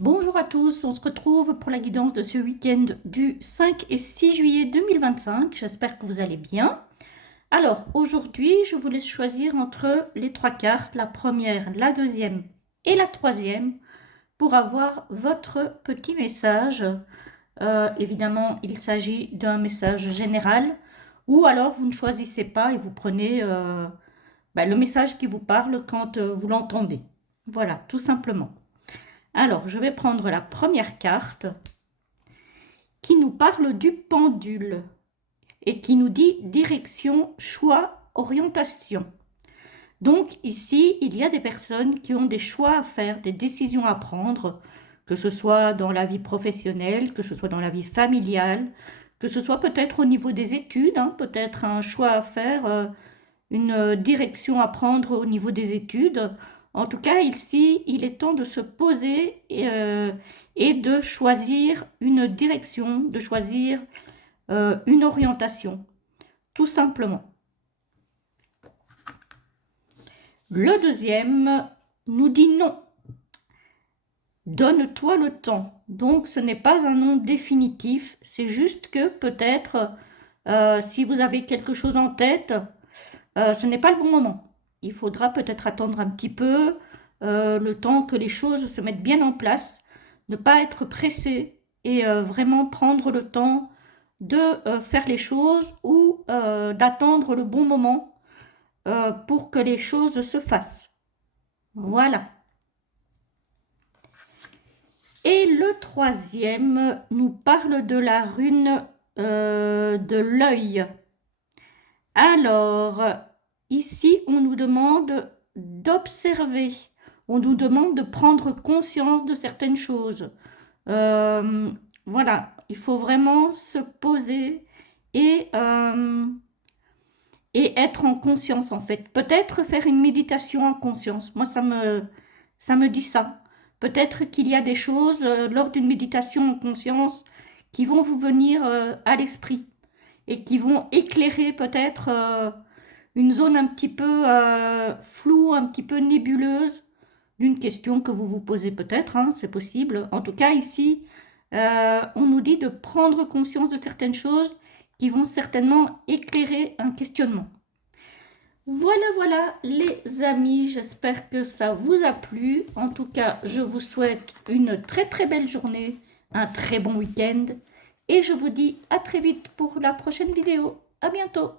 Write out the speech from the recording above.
Bonjour à tous, on se retrouve pour la guidance de ce week-end du 5 et 6 juillet 2025. J'espère que vous allez bien. Alors, aujourd'hui, je vous laisse choisir entre les trois cartes, la première, la deuxième et la troisième, pour avoir votre petit message. Évidemment, il s'agit d'un message général, ou alors vous ne choisissez pas et vous prenez le message qui vous parle quand vous l'entendez. Voilà, tout simplement. Alors, je vais prendre la première carte qui nous parle du pendule et qui nous dit direction, choix, orientation. Donc ici, il y a des personnes qui ont des choix à faire, des décisions à prendre, que ce soit dans la vie professionnelle, que ce soit dans la vie familiale, que ce soit peut-être au niveau des études, peut-être un choix à faire, une direction à prendre au niveau des études. En tout cas, ici, il est temps de se poser et de choisir une direction, de choisir une orientation, tout simplement. Le deuxième nous dit non. Donne-toi le temps. Donc, ce n'est pas un non définitif, c'est juste que peut-être, si vous avez quelque chose en tête, ce n'est pas le bon moment. Il faudra peut-être attendre un petit peu, le temps que les choses se mettent bien en place, ne pas être pressé et vraiment prendre le temps de faire les choses ou d'attendre le bon moment pour que les choses se fassent. Voilà. Et le troisième nous parle de la rune de l'œil. Alors, ici, on nous demande d'observer, on nous demande de prendre conscience de certaines choses. Voilà, il faut vraiment se poser et, euh, et être en conscience en fait. Peut-être faire une méditation en conscience. Moi, ça me dit ça. Peut-être qu'il y a des choses lors d'une méditation en conscience qui vont vous venir à l'esprit et qui vont éclairer peut-être une zone un petit peu floue, un petit peu nébuleuse d'une question que vous vous posez peut-être, c'est possible. En tout cas, ici, on nous dit de prendre conscience de certaines choses qui vont certainement éclairer un questionnement. Voilà, voilà les amis, j'espère que ça vous a plu. En tout cas, je vous souhaite une très très belle journée, un très bon week-end et je vous dis à très vite pour la prochaine vidéo. À bientôt.